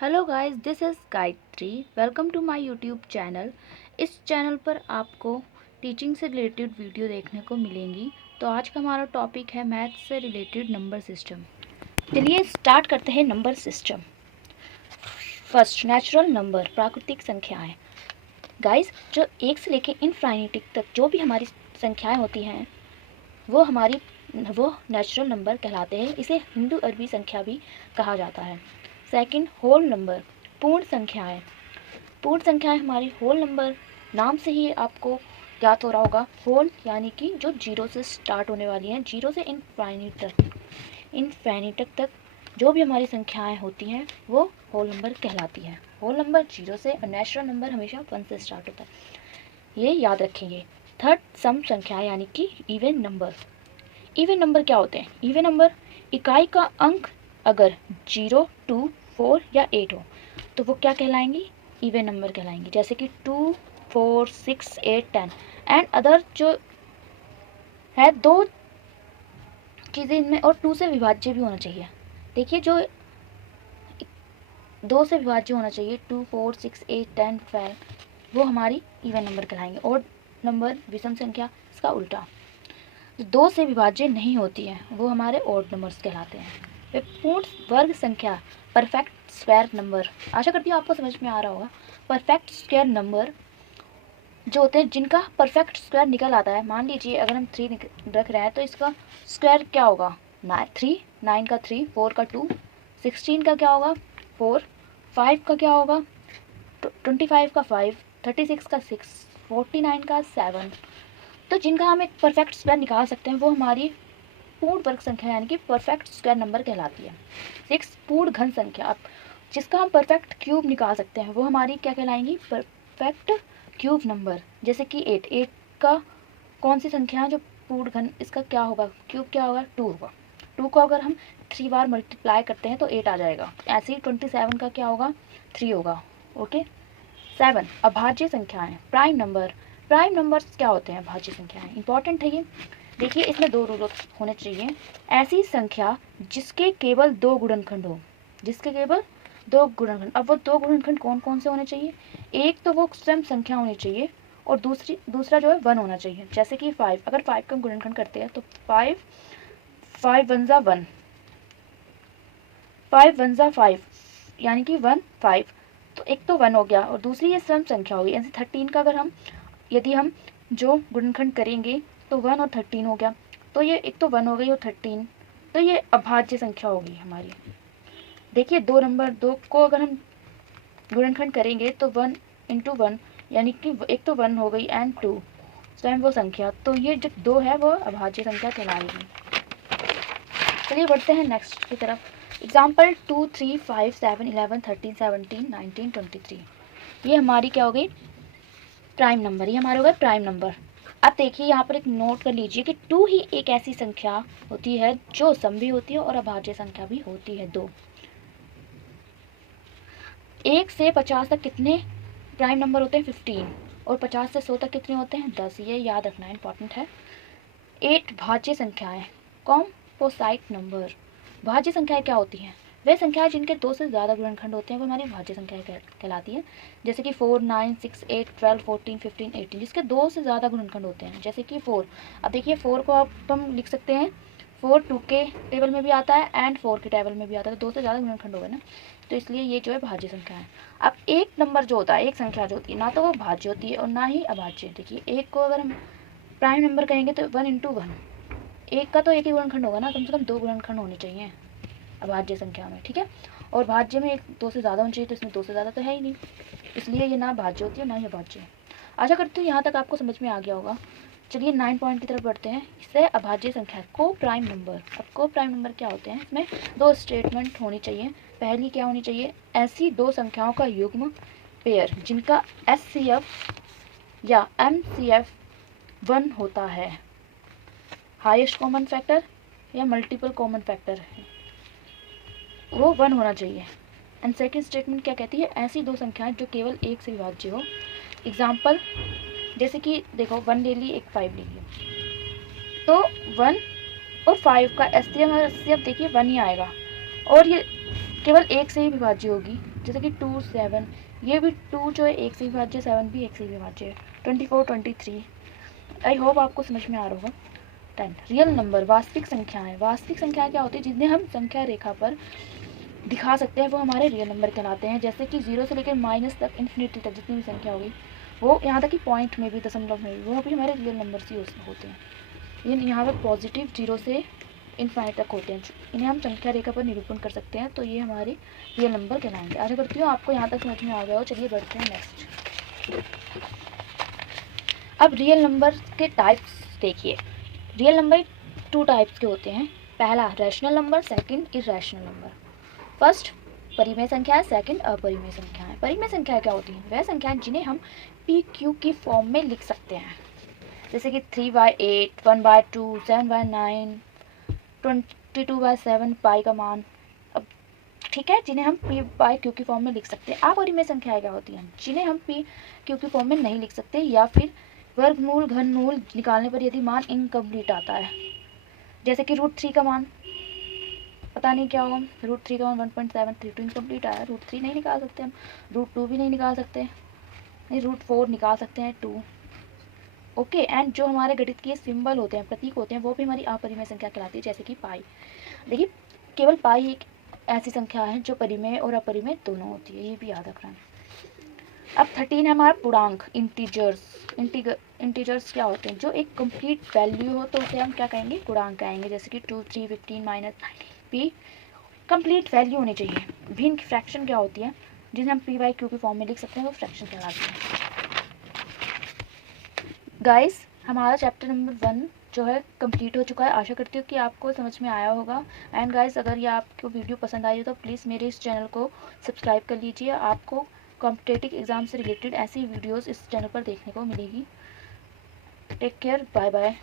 Hello guys, this is Gayatri. Welcome to my YouTube channel. इस channel पर आपको teaching से रिलेटेड वीडियो देखने को मिलेंगी। तो आज का हमारा टॉपिक है मैथ से रिलेटेड नंबर सिस्टम। चलिए स्टार्ट करते हैं number system. First, natural number, प्राकृतिक संख्याएं। गाइस, जो एक से लेकर इनफाइनिटी तक जो भी हमारी संख्याएं होती हैं वो नेचुरल नंबर कहलाते हैं। इसे हिंदू अरबी संख्या भी कहा जाता है। सेकंड, होल नंबर, पूर्ण संख्याएं। पूर्ण संख्याएं हमारी होल नंबर, नाम से ही आपको ज्ञात हो रहा होगा। होल यानी कि जो जीरो से स्टार्ट होने वाली हैं, जीरो से इनफाइनिटी तक जो भी हमारी संख्याएं होती हैं वो होल नंबर कहलाती हैं। होल नंबर जीरो से और नेचुरल नंबर हमेशा 1 से स्टार्ट होता है, ये याद रखेंगे। थर्ड, सम संख्या यानी कि इवन नंबर। इवन नंबर क्या होते हैं? इवन नंबर इकाई का अंक अगर 0, 2, 4 या 8 हो तो वो क्या कहलाएंगी? Even number कहलाएंगी। जैसे कि 2, 4, 6, 8, 10 एंड अदर जो है दो चीज़ें इनमें, और 2 से विभाज्य भी होना चाहिए। देखिए, जो 2 से विभाज्य होना चाहिए, 2, 4, 6, 8, 10, 12, वो हमारी इवन नंबर कहलाएंगे। और नंबर विषम संख्या, इसका उल्टा, 2 से विभाज्य नहीं होती है वो हमारे ऑड नंबर्स कहलाते हैं। वे पूर्ण वर्ग संख्या, परफेक्ट स्क्वायर नंबर। आशा करती हूँ आपको समझ में आ रहा होगा। परफेक्ट स्क्वायर नंबर जो होते हैं जिनका परफेक्ट स्क्वायर निकल आता है। मान लीजिए अगर हम 3 रख रहे हैं तो इसका स्क्वायर क्या होगा? 3, 9 का 3, 4 का 2, 16 का क्या होगा? 4, 5 का क्या होगा? 25 का 5, 36 का 6, 49 का 7। तो जिनका हम एक परफेक्ट स्क्वायर निकाल सकते हैं वो हमारी पूर्ण वर्ग संख्या यानी कि परफेक्ट स्क्वायर नंबर कहलाती है। 6, पूर्ण घन संख्या। अब जिसका हम परफेक्ट क्यूब निकाल सकते हैं वो हमारी क्या कहलाएंगी? Perfect cube number. जैसे कि 8 का कौन सी संख्या है जो पूर्ण घन, इसका क्या होगा? क्यूब क्या होगा? 2 होगा। 2 को अगर हम 3 बार मल्टीप्लाई करते हैं तो 8 आ जाएगा। ऐसे ही 27 का क्या होगा? 3 होगा। ओके। 7, अभाज्य संख्याएं, प्राइम नंबर। प्राइम नंबर्स क्या होते हैं? अभाज्य संख्याएं। इंपॉर्टेंट है ये। देखिए, इसमें 2 रूल होने चाहिए। ऐसी संख्या जिसके केवल 2 गुणनखंड हो, जिसके केवल 2 गुणनखंड। अब वो 2 गुणनखंड कौन कौन से होने चाहिए? एक तो वो स्वयं संख्या होनी चाहिए और दूसरा जो है 1 होना चाहिए। जैसे कि 5, अगर 5 का गुणनखंड करते हैं तो 5 1 जा 1, 5 1 जा 5 यानी कि 1 5। तो एक तो 1 हो गया और दूसरी ये स्वयं संख्या होगी। जैसे 13 का अगर यदि हम जो गुणनखंड करेंगे तो 1 और 13 हो गया। तो ये एक तो 1 हो गई और 13, तो ये अभाज्य संख्या होगी हमारी। देखिए, 2 को अगर हम गुणनखंड करेंगे तो 1 इंटू 1 यानी कि एक तो 1 हो गई एंड 2 स्वयं वो संख्या। तो ये जो 2 है वो अभाज्य संख्या कहलाएगी। चलिए बढ़ते हैं नेक्स्ट की तरफ। एग्जाम्पल 2, 3, 5, 7, 11, 13, 17, 19, 23। ये हमारी क्या हो गई? Prime number. ये हमारे हो गए प्राइम नंबर। अब देखिए, यहाँ पर एक नोट कर लीजिए कि 2 ही एक ऐसी संख्या होती है जो सम भी होती है और अभाज्य संख्या भी होती है। 2, 1 से 50 तक कितने प्राइम नंबर होते हैं? 15। और 50 से 100 तक कितने होते हैं? 10। ये याद रखना इंपॉर्टेंट है। 8, भाज्य संख्याएं, कॉम्पोसाइट नंबर। भाज्य संख्याएं क्या होती हैं? वे संख्याएं जिनके 2 से ज़्यादा गुणनखंड होते हैं वो हमारी भाज्य संख्याएं कहलाती हैं। जैसे कि 4, 9, 6, 8, 12, 14, 15, 18, जिसके 2 से ज़्यादा गुणनखंड होते हैं। जैसे कि 4। अब देखिए, 4 को आप हम लिख सकते हैं, 4 2 के टेबल में भी आता है एंड 4 के टेबल में भी आता है। तो 2 से ज़्यादा गुणनखंड हो गए ना, तो इसलिए ये जो है भाज्य संख्या है। अब एक नंबर जो होता है, एक संख्या जो होती है, ना तो वो भाज्य होती है और ना ही अभाज्य। देखिए, एक को अगर हम प्राइम नंबर कहेंगे तो 1 इंटू 1, एक का तो एक ही गुणनखंड होगा ना, कम से कम 2 गुणनखंड होने चाहिए अभाज्य संख्या में। ठीक है। और भाज्य में 2 से ज़्यादा होना चाहिए, तो इसमें 2 से ज़्यादा तो है ही नहीं, इसलिए ये ना भाज्य होती है ना ही अभाज्य। आशा करती हूँ यहाँ तक आपको समझ में आ गया होगा। चलिए 9 पॉइंट की तरफ बढ़ते हैं। इससे अभाज्य संख्या, को प्राइम नंबर। अब को प्राइम नंबर क्या होते हैं? इसमें 2 स्टेटमेंट होनी चाहिए। पहली क्या होनी चाहिए? ऐसी 2 संख्याओं का युग्म पेयर जिनका SCF या MCF 1 होता है। हाईएस्ट कॉमन फैक्टर या मल्टीपल कॉमन फैक्टर है वो 1 होना चाहिए। एंड सेकेंड स्टेटमेंट क्या कहती है? ऐसी 2 संख्याएं जो केवल 1 से विभाज्य हो। एग्जाम्पल, जैसे कि देखो 1 ले ली, एक 5 ले लिया, तो 1 और 5 का SCF देखिए 1 ही आएगा। और ये केवल एक से ही विभाज्य होगी, जैसे कि 2 7, ये भी 2 जो है एक से विभाज्य, 7 भी एक से विभाज्य है, 24 23। आई होप आपको समझ में आ रहा होगा। 10 रियल नंबर वास्तविक संख्याएं। वास्तविक संख्याएं क्या होती है, जिन्हें हम संख्या रेखा पर दिखा सकते हैं, वो हमारे रियल नंबर कहलाते हैं। जैसे कि 0 से लेकर माइनस तक, इन्फिनिटी तक जितनी भी संख्या होगी, वो यहाँ तक कि पॉइंट में भी, दशमलव में भी, वो भी हमारे रियल नंबर से होते हैं। ये यहाँ पर पॉजिटिव 0 से इनफाइनाइट तक होते हैं, इन्हें हम संख्या रेखा पर निरूपण कर सकते हैं, तो ये हमारे रियल नंबर कहलाएंगे। आशा करती हूँ आपको यहाँ तक समझ में आ गया हो। चलिए बढ़ते हैं नेक्स्ट। अब रियल नंबर के टाइप्स देखिए। रियल नंबर 2 टाइप्स के होते हैं। पहला rational number, second irrational number. First परिमेय संख्याएं, सेकंड अपरिमेय संख्याएं। परिमेय संख्याएं क्या होती हैं, वह संख्याएं जिन्हें हम पी क्यू की फॉर्म में लिख सकते हैं, जैसे कि 3/8, 1/2, 7/9, 22/7 पाई का मान। अब ठीक है, जिन्हें हम पी बाई क्यू की फॉर्म में लिख सकते हैं। अपरिमेय संख्याएं क्या होती हैं, जिन्हें हम पी क्यू की फॉर्म में नहीं लिख सकते, या फिर वर्गमूल घनमूल निकालने पर यदि मान इनकम्प्लीट आता है, जैसे कि √3 का मान पता नहीं क्या होगा, √3 का मान 1.732 इनकम्प्लीट आया, √3 नहीं निकाल सकते हम, √2 भी नहीं निकाल सकते, नहीं √4 निकाल सकते हैं, 2। ओके, एंड जो हमारे गणित के सिंबल होते हैं, प्रतीक होते हैं, वो भी हमारी अपरिमेय संख्या कहलाती है, जैसे कि पाई। देखिए केवल पाई एक ऐसी संख्या है जो परिमेय और अपरिमेय दोनों होती है, ये भी याद रखना है। अब 13 है हमारा पूर्णांक, इंटीजर्स। इंटीजर्स क्या होते हैं, जो एक कंप्लीट वैल्यू हो तो उसे हम क्या कहेंगे, गुणांक कहेंगे, जैसे कि 2 3 15 -9 कंप्लीट वैल्यू होनी चाहिए। भिन्न फ्रैक्शन क्या होती है, जिन्हें हम पी बाई क्यू की फॉर्म में लिख सकते हैं, वो फ्रैक्शन कहलाती है। गाइस हमारा चैप्टर नंबर 1 जो है कंप्लीट हो चुका है। आशा करती हूँ कि आपको समझ में आया होगा। एंड गाइस अगर ये आपको वीडियो पसंद आई हो तो प्लीज़ मेरे इस चैनल को सब्सक्राइब कर लीजिए। आपको कॉम्पिटिटिव एग्जाम से रिलेटेड ऐसी वीडियोस इस चैनल पर देखने को मिलेगी। Take care, bye bye.